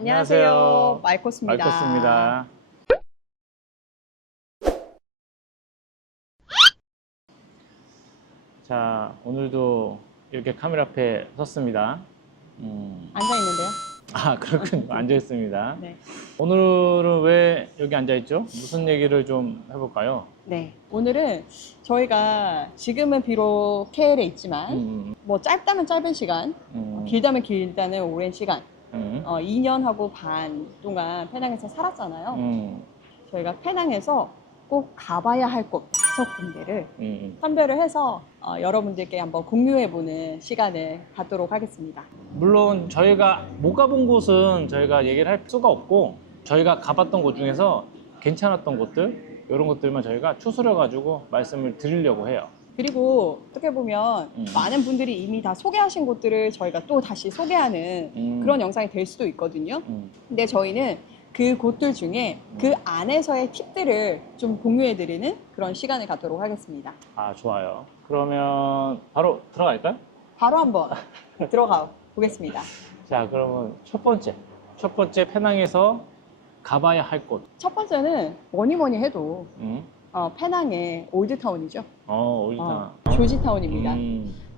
안녕하세요. 마이코스입니다. 마이코스입니다. 자, 오늘도 이렇게 카메라 앞에 섰습니다. 앉아있는데요? 아, 그렇군요. 앉아 있습니다. 네. 오늘은 왜 여기 앉아 있죠? 무슨 얘기를 좀 해볼까요? 네. 오늘은 저희가 지금은 비록 KL에 있지만 뭐 짧다면 짧은 시간, 길다면 길다는 오랜 시간 2년하고 반 동안 페낭에서 살았잖아요. 저희가 페낭에서 꼭 가봐야 할 곳 5군데를 선별을 해서 여러분들께 한번 공유해보는 시간을 갖도록 하겠습니다. 물론 저희가 못 가본 곳은 저희가 얘기를 할 수가 없고, 저희가 가봤던 곳 중에서 괜찮았던 곳들, 이런 것들만 저희가 추스려 가지고 말씀을 드리려고 해요. 그리고 어떻게 보면 많은 분들이 이미 다 소개하신 곳들을 저희가 또 다시 소개하는 그런 영상이 될 수도 있거든요. 근데 저희는 그 곳들 중에 그 안에서의 팁들을 좀 공유해드리는 그런 시간을 갖도록 하겠습니다. 아, 좋아요. 그러면 바로 들어갈까요? 바로 한번 들어가 보겠습니다. 자, 그러면 첫 번째 페낭에서 가봐야 할 곳. 첫 번째는 뭐니 해도 페낭의 올드타운이죠. 올드타운. 조지타운입니다.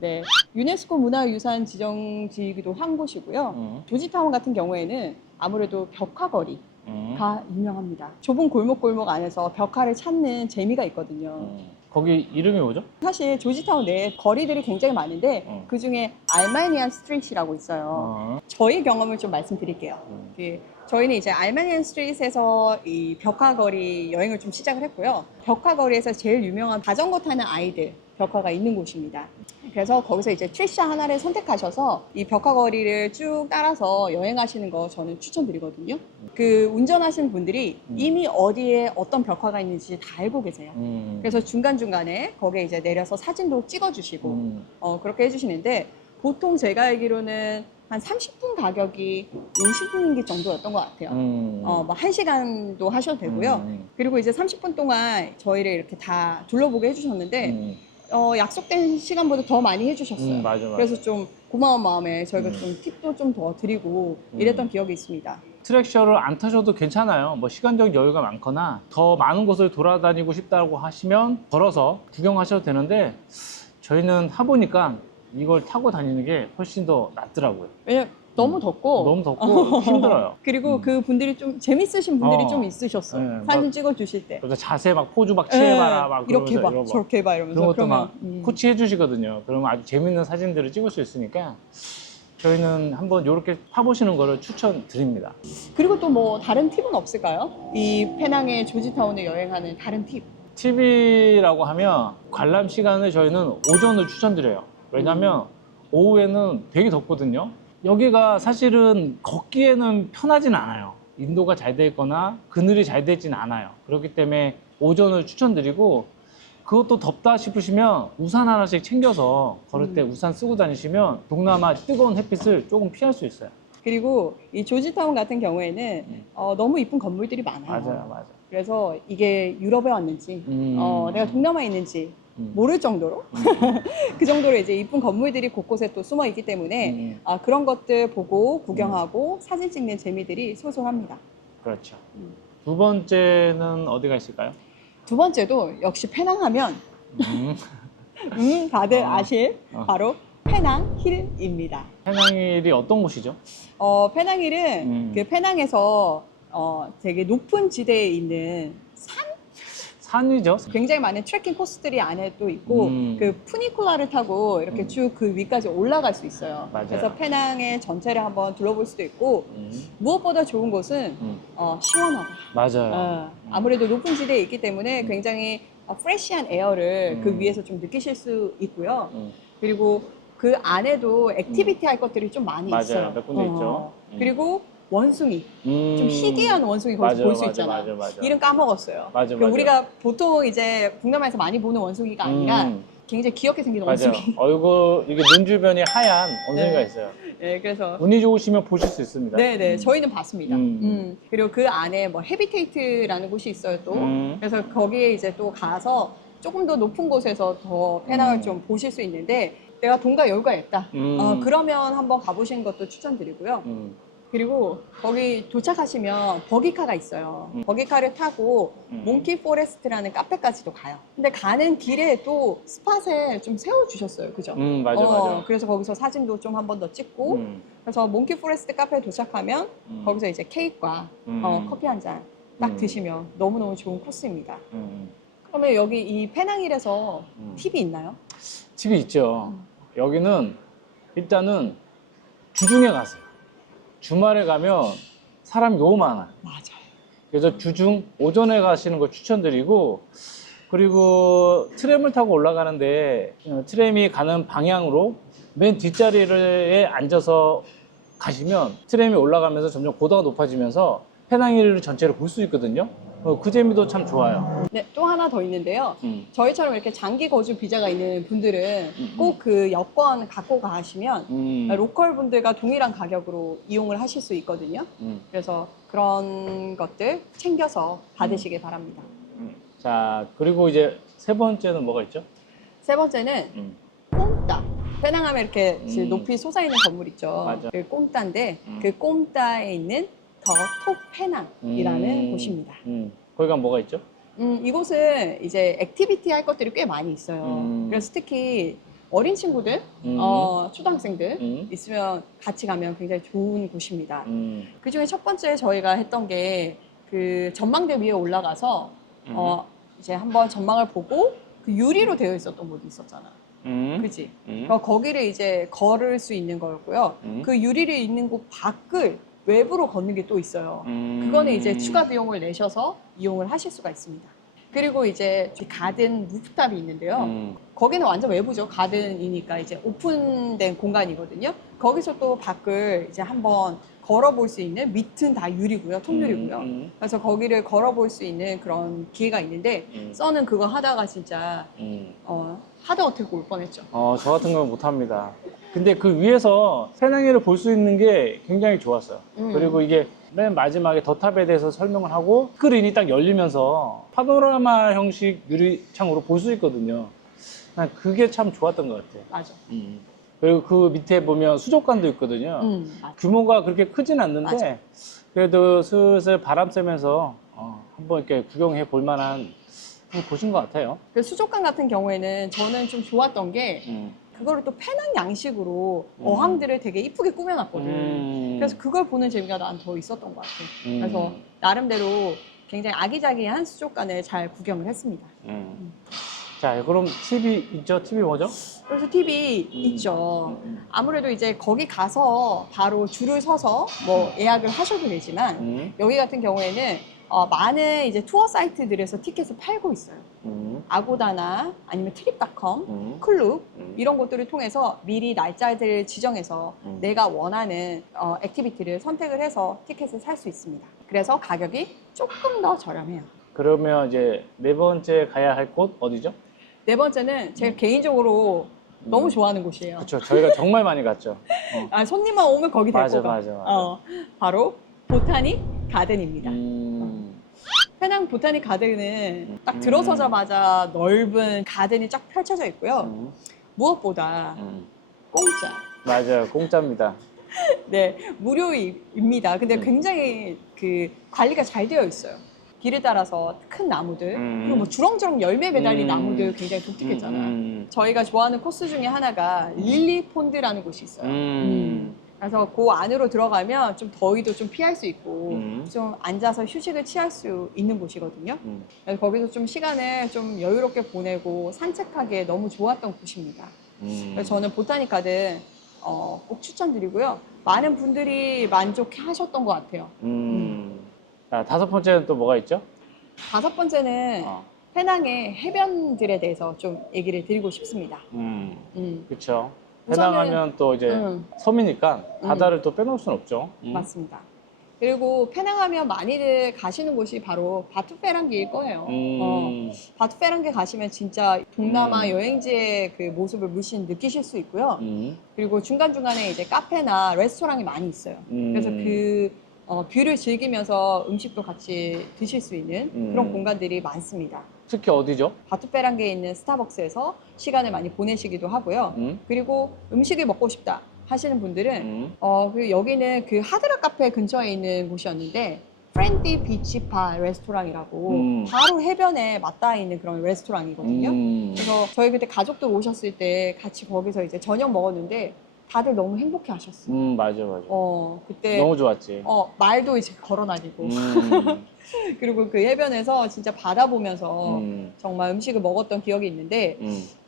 네, 유네스코 문화유산 지정지이기도 한 곳이고요. 조지타운 같은 경우에는 아무래도 벽화거리가 유명합니다. 좁은 골목 안에서 벽화를 찾는 재미가 있거든요. 거기 이름이 뭐죠? 사실 조지타운 내에 거리들이 굉장히 많은데 그 중에 알마니안 스트리트라고 있어요. 저희 경험을 좀 말씀드릴게요. 저희는 이제 알마니안 스트리트에서 이 벽화거리 여행을 좀 시작을 했고요. 벽화거리에서 제일 유명한 자전거 타는 아이들 벽화가 있는 곳입니다. 그래서 거기서 이제 트리샤 하나를 선택하셔서 이 벽화거리를 쭉 따라서 여행하시는 거 저는 추천드리거든요. 그 운전하시는 분들이 이미 어디에 어떤 벽화가 있는지 다 알고 계세요. 그래서 중간중간에 거기에 이제 내려서 사진도 찍어주시고 그렇게 해주시는데, 보통 제가 알기로는 한 30분 가격이 50ringgit 정도였던 것 같아요. 뭐 1시간도 하셔도 되고요. 그리고 이제 30분 동안 저희를 이렇게 다 둘러보게 해주셨는데 약속된 시간보다 더 많이 해주셨어요. 맞아. 그래서 좀 고마운 마음에 저희가 좀 팁도 좀 더 드리고 이랬던 기억이 있습니다. 트랙셔를 안 타셔도 괜찮아요. 뭐 시간적 여유가 많거나 더 많은 곳을 돌아다니고 싶다고 하시면 걸어서 구경하셔도 되는데, 저희는 타보니까 이걸 타고 다니는 게 훨씬 더 낫더라고요. 왜냐면 너무 덥고 힘들어요. 그리고 그 분들이 좀 재밌으신 분들이 좀 있으셨어요. 네, 사진 찍어 주실 때 그래서 자세 막 포즈 막 취해봐라 막 이렇게 봐 이러면서 저렇게 봐 이러면서 그런 것도 막 코치 해주시거든요. 그러면 아주 재밌는 사진들을 찍을 수 있으니까 저희는 한번 이렇게 타보시는 거를 추천드립니다. 그리고 또 뭐 다른 팁은 없을까요? 이 페낭의 조지타운을 여행하는 다른 팁. 팁이라고 하면 관람 시간을 저희는 오전을 추천드려요. 왜냐면 오후에는 되게 덥거든요. 여기가 사실은 걷기에는 편하진 않아요. 인도가 잘 돼 있거나 그늘이 잘 되진 않아요. 그렇기 때문에 오전을 추천드리고, 그것도 덥다 싶으시면 우산 하나씩 챙겨서 걸을 때 우산 쓰고 다니시면 동남아 뜨거운 햇빛을 조금 피할 수 있어요. 그리고 이 조지타운 같은 경우에는 너무 이쁜 건물들이 많아요. 맞아요. 그래서 이게 유럽에 왔는지 내가 동남아에 있는지 모를 정도로 그 정도로 이제 이쁜 건물들이 곳곳에 또 숨어 있기 때문에 그런 것들 보고 구경하고 사진 찍는 재미들이 쏠쏠합니다. 그렇죠. 두 번째는 어디가 있을까요? 두 번째도 역시 페낭하면 다들 아실 바로 페낭힐입니다. 페낭힐이 어떤 곳이죠? 페낭힐은 그 페낭에서 되게 높은 지대에 있는 산이죠. 굉장히 많은 트레킹 코스들이 안에 또 있고 그 푸니쿨라를 타고 이렇게 쭉 그 위까지 올라갈 수 있어요. 맞아요. 그래서 페낭의 전체를 한번 둘러볼 수도 있고 무엇보다 좋은 곳은 시원하다. 맞아요. 아무래도 높은 지대에 있기 때문에 굉장히 프레시한 에어를 그 위에서 좀 느끼실 수 있고요. 그리고 그 안에도 액티비티 할 것들이 좀 많이 맞아요. 있어요. 몇 군데 있죠. 그리고 원숭이, 좀 희귀한 원숭이 거기서 볼 수 있잖아. 맞아. 이름 까먹었어요. 맞아. 우리가 보통 이제 동남아에서 많이 보는 원숭이가 아니라 굉장히 귀엽게 생긴 맞아요. 원숭이. 얼굴 이게 눈 주변이 하얀 원숭이가 있어요. 네, 그래서 운이 좋으시면 보실 수 있습니다. 네네, 저희는 봤습니다. 그리고 그 안에 뭐 헤비테이트라는 곳이 있어요 또. 그래서 거기에 이제 또 가서 조금 더 높은 곳에서 더 페낭을 좀 보실 수 있는데, 내가 돈과 여유가 있다. 그러면 한번 가보시는 것도 추천드리고요. 그리고 거기 도착하시면 버기카가 있어요. 버기카를 타고 몽키 포레스트라는 카페까지도 가요. 근데 가는 길에 또 스팟에 좀 세워주셨어요. 그죠? 맞아, 맞아. 그래서 거기서 사진도 좀 한 번 더 찍고 그래서 몽키 포레스트 카페에 도착하면 거기서 이제 케이크와 커피 한 잔 딱 드시면 너무너무 좋은 코스입니다. 그러면 여기 이 페낭힐에서 팁이 있나요? 집이 있죠. 여기는 일단은 주중에 가세요. 주말에 가면 사람이 너무 많아요. 맞아요. 그래서 주중 오전에 가시는 거 추천드리고, 그리고 트램을 타고 올라가는데 트램이 가는 방향으로 맨 뒷자리에 앉아서 가시면 트램이 올라가면서 점점 고도가 높아지면서 페낭힐 전체를 볼 수 있거든요. 그 재미도 참 좋아요. 네, 또 하나 더 있는데요. 저희처럼 이렇게 장기 거주 비자가 있는 분들은 꼭 그 여권 갖고 가시면 로컬 분들과 동일한 가격으로 이용을 하실 수 있거든요. 그래서 그런 것들 챙겨서 받으시길 바랍니다. 자, 그리고 이제 세 번째는 뭐가 있죠? 세 번째는 꼼따. 페낭하면 이렇게 높이 솟아있는 건물 있죠. 맞아. 그 꼼따인데 그 꼼따에 있는 더 톱 페낭이라는 곳입니다. 거기 가면 뭐가 있죠? 이곳은 이제 액티비티 할 것들이 꽤 많이 있어요. 그래서 특히 어린 친구들, 초등학생들 있으면 같이 가면 굉장히 좋은 곳입니다. 그 중에 첫 번째 저희가 했던 게 그 전망대 위에 올라가서 이제 한번 전망을 보고 그 유리로 되어 있었던 곳이 있었잖아. 그지? 거기를 이제 걸을 수 있는 거였고요. 그 유리를 있는 곳 밖을 외부로 걷는 게 또 있어요. 그거는 이제 추가 비용을 내셔서 이용을 하실 수가 있습니다. 그리고 이제 가든 루프탑이 있는데요. 거기는 완전 외부죠. 가든이니까 이제 오픈된 공간이거든요. 거기서 또 밖을 이제 한번 걸어볼 수 있는, 밑은 다 유리고요. 통유리고요. 그래서 거기를 걸어볼 수 있는 그런 기회가 있는데 써는 그거 하다가 진짜 하다못해 올 뻔했죠. 저 같은 건 못합니다. 근데 그 위에서 페낭힐을 볼 수 있는 게 굉장히 좋았어요. 그리고 이게 맨 마지막에 더 탑에 대해서 설명을 하고 스크린이 딱 열리면서 파노라마 형식 유리창으로 볼 수 있거든요. 난 그게 참 좋았던 것 같아요. 맞아. 그리고 그 밑에 보면 수족관도 있거든요. 맞아. 규모가 그렇게 크진 않는데 맞아. 그래도 슬슬 바람 쐬면서 한번 이렇게 구경해 볼 만한 곳인 것 같아요. 그 수족관 같은 경우에는 저는 좀 좋았던 게 그거를 또 페낭 양식으로 어항들을 되게 이쁘게 꾸며놨거든. 그래서 그걸 보는 재미가 난 더 있었던 것 같아. 그래서 나름대로 굉장히 아기자기한 수족관을 잘 구경을 했습니다. 자, 그럼 팁이 있죠? 팁이 뭐죠? 그래서 팁이 있죠. 아무래도 이제 거기 가서 바로 줄을 서서 뭐 예약을 하셔도 되지만 여기 같은 경우에는 많은 이제 투어 사이트들에서 티켓을 팔고 있어요. 아고다나 아니면 트립닷컴, 클룩 이런 것들을 통해서 미리 날짜들을 지정해서 내가 원하는 액티비티를 선택을 해서 티켓을 살 수 있습니다. 그래서 가격이 조금 더 저렴해요. 그러면 이제 네 번째 가야 할 곳 어디죠? 네 번째는 제가 개인적으로 너무 좋아하는 곳이에요. 그렇죠. 저희가 정말 많이 갔죠. 손님만 오면 거기 데리고 맞아, 가. 맞아. 바로 보타닉 가든입니다. 페낭 보타닉 가든은 딱 들어서자마자 넓은 가든이 쫙 펼쳐져 있고요. 무엇보다 공짜. 맞아요. 공짜입니다. 네, 무료입니다. 근데 굉장히 그 관리가 잘 되어 있어요. 길을 따라서 큰 나무들, 그리고 뭐 주렁주렁 열매 매달린 나무들 굉장히 독특했잖아. 저희가 좋아하는 코스 중에 하나가 릴리 폰드라는 곳이 있어요. 그래서 그 안으로 들어가면 좀 더위도 좀 피할 수 있고 좀 앉아서 휴식을 취할 수 있는 곳이거든요. 그래서 거기서 좀 시간을 좀 여유롭게 보내고 산책하기에 너무 좋았던 곳입니다. 그래서 저는 보타닉 가든 꼭 추천드리고요. 많은 분들이 만족하셨던 것 같아요. 자, 다섯 번째는 또 뭐가 있죠? 다섯 번째는 페낭의 해변들에 대해서 좀 얘기를 드리고 싶습니다. 그렇죠. 우선은- 페낭하면 또 이제 섬이니까 바다를 또 빼놓을 수는 없죠. 맞습니다. 그리고 페낭하면 많이들 가시는 곳이 바로 바투페랑기일 거예요. 바투페랑기 가시면 진짜 동남아 여행지의 그 모습을 물씬 느끼실 수 있고요. 그리고 중간중간에 이제 카페나 레스토랑이 많이 있어요. 그래서 그 뷰를 즐기면서 음식도 같이 드실 수 있는 그런 공간들이 많습니다. 특히 어디죠? 바투페랑게에 있는 스타벅스에서 시간을 많이 보내시기도 하고요. 그리고 음식을 먹고 싶다 하시는 분들은 그리고 여기는 그 하드락 카페 근처에 있는 곳이었는데 프렌디 비치파 레스토랑이라고 바로 해변에 맞닿아 있는 그런 레스토랑이거든요. 그래서 저희 그때 가족들 오셨을 때 같이 거기서 이제 저녁 먹었는데 다들 너무 행복해 하셨어요. 맞아. 그때 너무 좋았지. 말도 이제 걸어다니고 그리고 그 해변에서 진짜 바다 보면서 정말 음식을 먹었던 기억이 있는데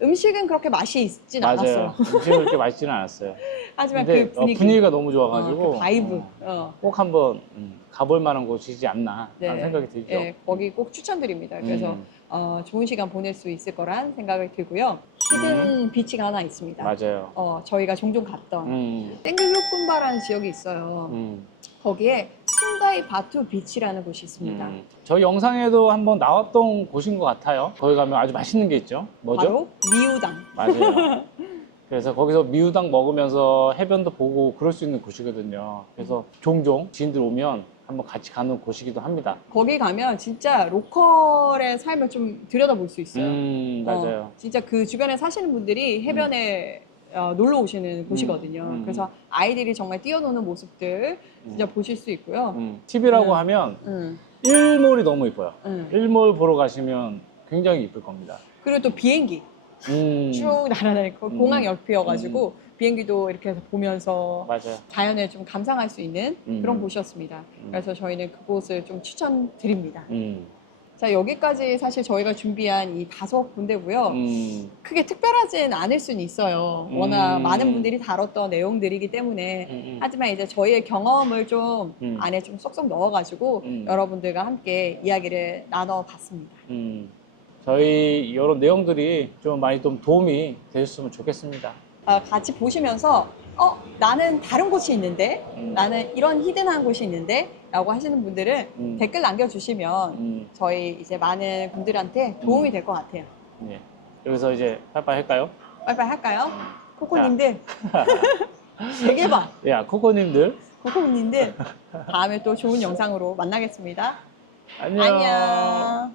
음식은 그렇게 맛이 있진 맞아요. 않았어요. 음식은 그렇게 맛있지는 않았어요. 하지만 근데 그 분위기, 분위기가 너무 좋아가지고 그 바이브. 꼭 한번 가볼 만한 곳이지 않나 네. 라는 생각이 들죠. 네, 거기 꼭 추천드립니다. 그래서 좋은 시간 보낼 수 있을 거란 생각이 들고요. 히든 비치가 하나 있습니다. 맞아요. 저희가 종종 갔던 땡글로쿤바라는 지역이 있어요. 거기에 숭가이 바투 비치라는 곳이 있습니다. 저희 영상에도 한번 나왔던 곳인 것 같아요. 거기 가면 아주 맛있는 게 있죠. 뭐죠? 바로 미우당. 맞아요. 그래서 거기서 미우당 먹으면서 해변도 보고 그럴 수 있는 곳이거든요. 그래서 종종 지인들 오면 한번 같이 가는 곳이기도 합니다. 거기 가면 진짜 로컬의 삶을 좀 들여다볼 수 있어요. 맞아요. 진짜 그 주변에 사시는 분들이 해변에 놀러 오시는 곳이거든요. 그래서 아이들이 정말 뛰어노는 모습들 진짜 보실 수 있고요. TV라고 하면 일몰이 너무 이뻐요. 일몰 보러 가시면 굉장히 이쁠 겁니다. 그리고 또 비행기 쭉 날아다니고 공항 옆이어가지고 비행기도 이렇게 해서 보면서 맞아요. 자연을 좀 감상할 수 있는 그런 곳이었습니다. 그래서 저희는 그곳을 좀 추천드립니다. 자, 여기까지 사실 저희가 준비한 이 5군데고요. 크게 특별하진 않을 수는 있어요. 워낙 많은 분들이 다뤘던 내용들이기 때문에. 하지만 이제 저희의 경험을 좀 안에 좀 쏙쏙 넣어가지고 여러분들과 함께 이야기를 나눠봤습니다. 저희 이런 내용들이 좀 많이 좀 도움이 되셨으면 좋겠습니다. 같이 보시면서 나는 다른 곳이 있는데 나는 이런 히든한 곳이 있는데 라고 하시는 분들은 댓글 남겨주시면 저희 이제 많은 분들한테 도움이 될 것 같아요. 네. 여기서 이제 빠이빠이 할까요? 빠이빠이 할까요? 코코님들 대개봐. 야, 코코님들 코코님들 다음에 또 좋은 영상으로 만나겠습니다. 안녕. 안녕.